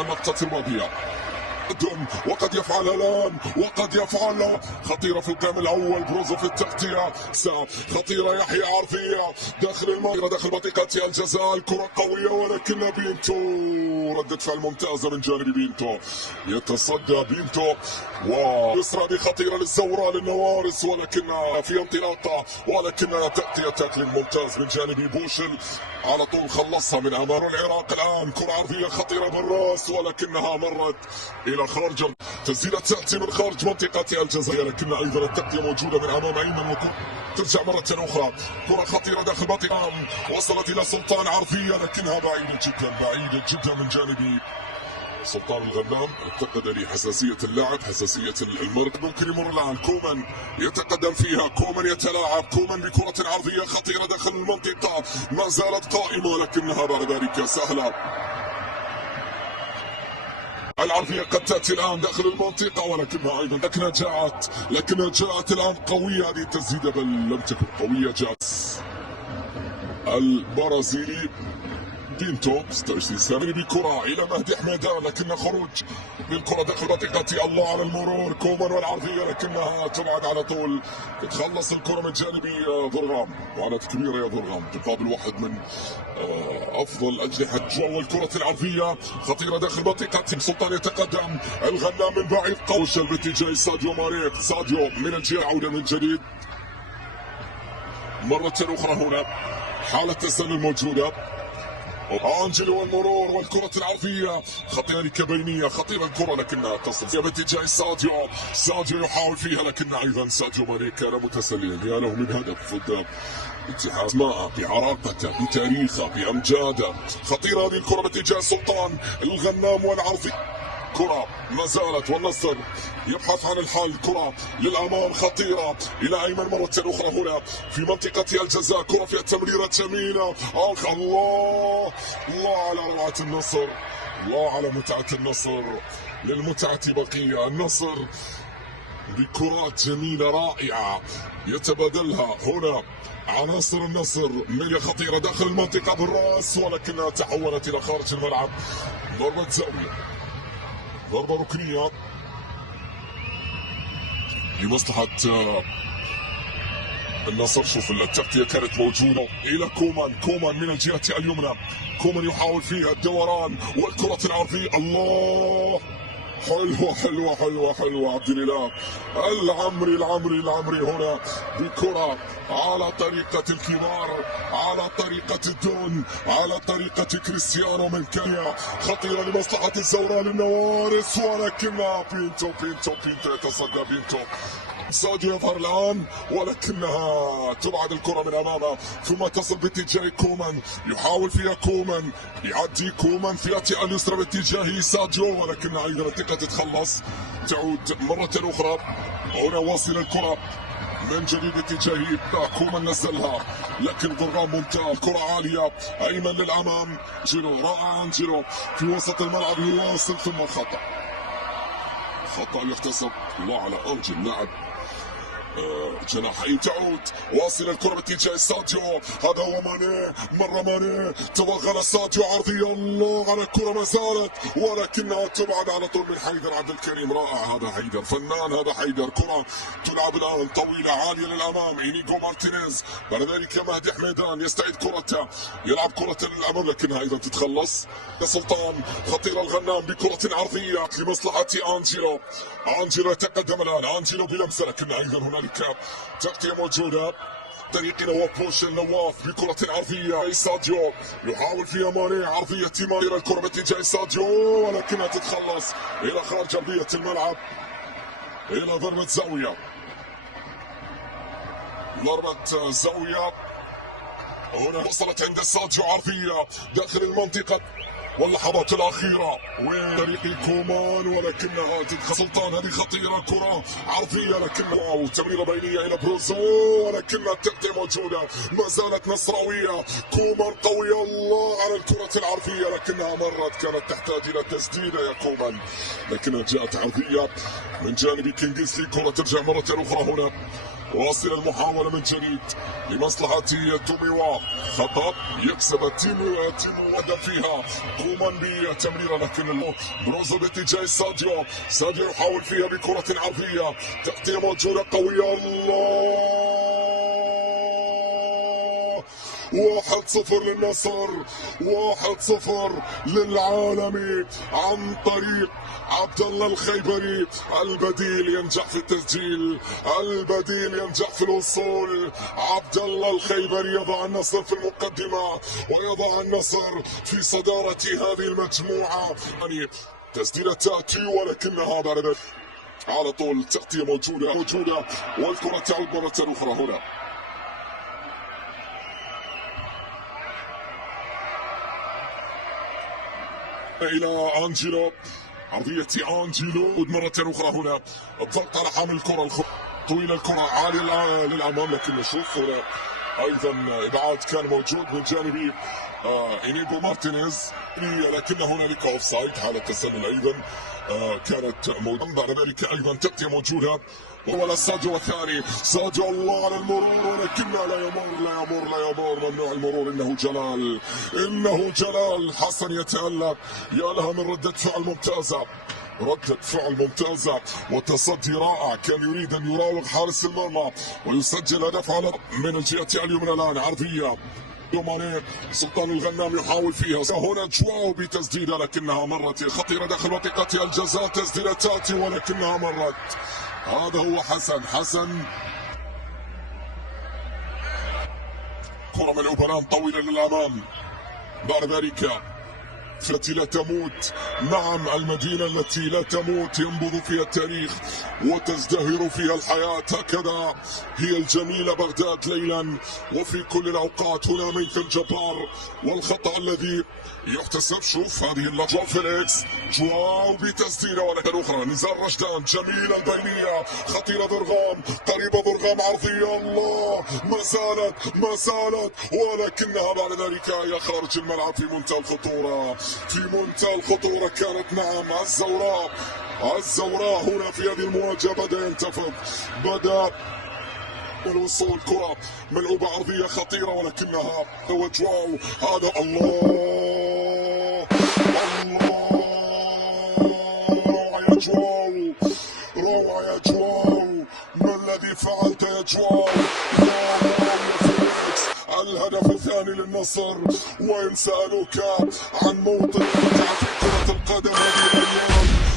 النقطة الرابعة. وقد يفعل الآن، وقد يفعل. خطيرة في القائم الأول، بروزو في التغطية، خطيرة يحيى عرضية داخل المنطقة، داخل منطقة الجزاء. الكرة قوية ولكن بينتو ردة فعل ممتازة من جانب بينتو، يتصدى بينتو ويسرى بخطيرة للزوراء للنوارس، ولكنها في انطلاقة، ولكنها تأتي تاكل ممتاز من جانب بوشل، على طول خلصها من أمام العراق. الآن كرة عرضية خطيرة بالراس، ولكنها مرت إلى خارج. تسديدة تأتي من خارج منطقة الجزائر، لكن أيضا التغطية موجودة من أمام أيمن، وكرة ترجع مرة أخرى. كرة خطيرة داخل منطقة، وصلت إلى سلطان عرضية، لكنها بعيدة جدا، بعيدة جدا من جانب سلطان الغنام. اعتقد لحساسية اللاعب، حساسية المرق. ممكن يمر الآن كومان يتقدم فيها، كومان يتلاعب، كومان بكرة عرضية خطيرة داخل المنطقة، ما زالت قائمة لكنها بعد ذلك سهلة. العرضية قد تأتي الآن داخل المنطقة، ولكنها أيضا لكنها جاءت الآن قوية. هذه التسديدة بل لم تكن قوية. جاءت البرازيلي بينتو استجديد بكرة إلى مهدي حميدان، لكن خروج بالكرة داخل منطقة. الله على المرور، كومان والعرضية، لكنها تبعد على طول. تتخلص الكرة من جانب ضرغام، معاناة كبيرة يا ضرغام، تقابل واحد من أفضل أجنحة جو. الكرة العرضية خطيرة داخل منطقة. سلطان يتقدم، الغنام من بعيد قوشل باتجاه ساديو ماني. ساديو من الجهة، عودة من جديد مرة أخرى. هنا حالة تسلل موجودة. أنجلو والمرور والكرة العرضية خطيرة كبينية، خطيرة الكرة لكنها تصل باتجاه ساديو. ساديو يحاول فيها، لكن أيضا ساديو ماني كان متسللا. يا له من هدف ضد اتحاد ماء، بعراقته، بتاريخه، بأمجاده. خطيرة هذه الكرة باتجاه سلطان الغنام والعرضية. كرة ما زالت، والنصر يبحث عن الحل. كرة للأمام خطيرة إلى أيمن مرة أخرى هنا في منطقة الجزاء. كرة فيها تمريرة جميلة. الله على روعة النصر، الله على متعة النصر. للمتعة بقية. النصر بكرات جميلة رائعة يتبادلها هنا عناصر النصر. مية خطيرة داخل المنطقة بالرأس، ولكنها تحولت إلى خارج الملعب. ضربة زاوية، ضربة ركنية لمصلحة النصر. شوف التغطية كانت موجودة إلى كومان من الجهة اليمنى. كومان يحاول فيها الدوران والكرة العرضية. الله، حلوة عبد الإله العمري هنا بكرة على طريقة الكبار، على طريقة الدون، على طريقة كريستيانو من كينيا. خطيرة لمصلحة الزوراء للنوارس، ولكنها بينتو يتصدى بينتو. ساديو يظهر الآن، ولكنها تبعد الكرة من أمامه، ثم تصل باتجاه كومان. يحاول فيها كومان، يعدي كومان في الجهة اليسرى باتجاه ساديو، ولكنها أيضا الثقة تتخلص. تعود مرة أخرى. هنا واصل الكرة من جديد اتجاه كومان، نزلها لكن ضرغام ممتاز. كرة عالية، أيمن للأمام. أنجلو، رائع أنجلو في وسط الملعب، يواصل ثم خطأ يحتسب. الله على أنجل، لاعب جناحين. تعود، واصل الكرة باتجاه ساديو. هذا هو ماني، توغل ساديو، عرضية. الله على الكرة ما زالت، ولكنها تبعد على طول من حيدر عبد الكريم. رائع هذا حيدر، فنان هذا حيدر. كرة تلعب الآن طويلة عالية للأمام. إنيغو مارتينيز، بعد ذلك مهدي حميدان يستعيد كرته، يلعب كرة للأمام، لكنها أيضا تتخلص. سلطان خطير الغنام بكرة عرضية لمصلحة أنجلو يتقدم الآن. أنجلو بلمسة، لكن أيضا هنالك تغطية موجودة. طريق نواف بكرة عرضية. ساديو يحاول فيها ماني، عرضية ماني، الكرة باتجاه ساديو، ولكنها تتخلص إلى خارج أرضية الملعب، إلى ضربة زاوية. هنا وصلت عند ساديو، عرضية داخل المنطقة. واللحظات الأخيرة وطريق كومان، ولكنها تدخل سلطان. هذه خطيرة، كرة عرضية لكنها وتمريرة بينية إلى بروزو، ولكنها التغطية موجودة. ما زالت نصراوية. كومان قوية. الله على الكرة العرضية، لكنها مرت، كانت تحتاج إلى تسديدة يا كومان، لكنها جاءت عرضية من جانب كينغسلي. كرة ترجع مرة أخرى هنا واصل المحاولة من جديد لمصلحة توميوا. خطأ يكسب تيمو هدف فيها قوما بتمريرة، لكن بروزو باتجاه ساديو يحاول فيها بكرة عرضية، تغطية موجودة قوية. الله 1-0 للنصر، 1-0 للعالمي عن طريق عبد الله الخيبري. البديل ينجح في التسجيل، البديل ينجح في الوصول. عبد الله الخيبري يضع النصر في المقدمة ويضع النصر في صدارة هذه المجموعة. يعني تسديدة تأتي ولكنها بعد على طول تغطية موجودة والكرة تعود مرة أخرى هنا إلى أنجيلو. عرضية أنجيلو مرة أخرى هنا، الضغط على حامل الكرة طويلة، الكرة عالية للأمام، لكن نشوف هنا أيضا إبعاد كان موجود من جانب إنيجو مارتينيز، لكن هنالك أوفسايد. حالة تسلل أيضا كانت موجودة. بعد ذلك أيضا تغطية موجودة ولا ساديو الثاني، ساديو الله على المرور، ولكنه لا يمر ممنوع المرور. إنه جلال حسن يتألق. يا لها من ردة فعل ممتازة، ردة فعل ممتازة وتصدي رائع. كان يريد أن يراوغ حارس المرمى ويسجل هدف على من الجهة اليمنى. الآن عرضية دوماني، سلطان الغنام يحاول فيها هنا جواو بتسديدة، لكنها مرت خطيرة داخل منطقة الجزاء. تسديدة تأتي ولكنها مرت. هذا هو حسن كرة ملعوبة الآن طويلة للأمام. بعد ذلك التي لا تموت، نعم المدينة التي لا تموت ينبض فيها التاريخ وتزدهر فيها الحياة. هكذا هي الجميلة بغداد ليلا وفي كل الأوقات. هنا ميثم جبار والخطأ الذي يحتسب. شوف هذه اللقطة، فيليكس جواو بتسديدة ولكن أخرى. نزار رشدان جميلة البينية، خطيرة ضرغام، قريبة ضرغام، عرضية الله ما زالت ولكنها بعد ذلك هي خارج الملعب في منتهى الخطورة. كانت نعم الزوراء هنا في هذه المواجهة بدأ ينتفض، بدأ الوصول. كرة ملعوبة عرضية خطيرة ولكنها وجواو. هذا الله روعة يا جواو، ما الذي فعلت يا جواو؟ يا فيليكس الهدف الثاني للنصر. وإن سألوك عن موطن في كرة القدم هذه الأيام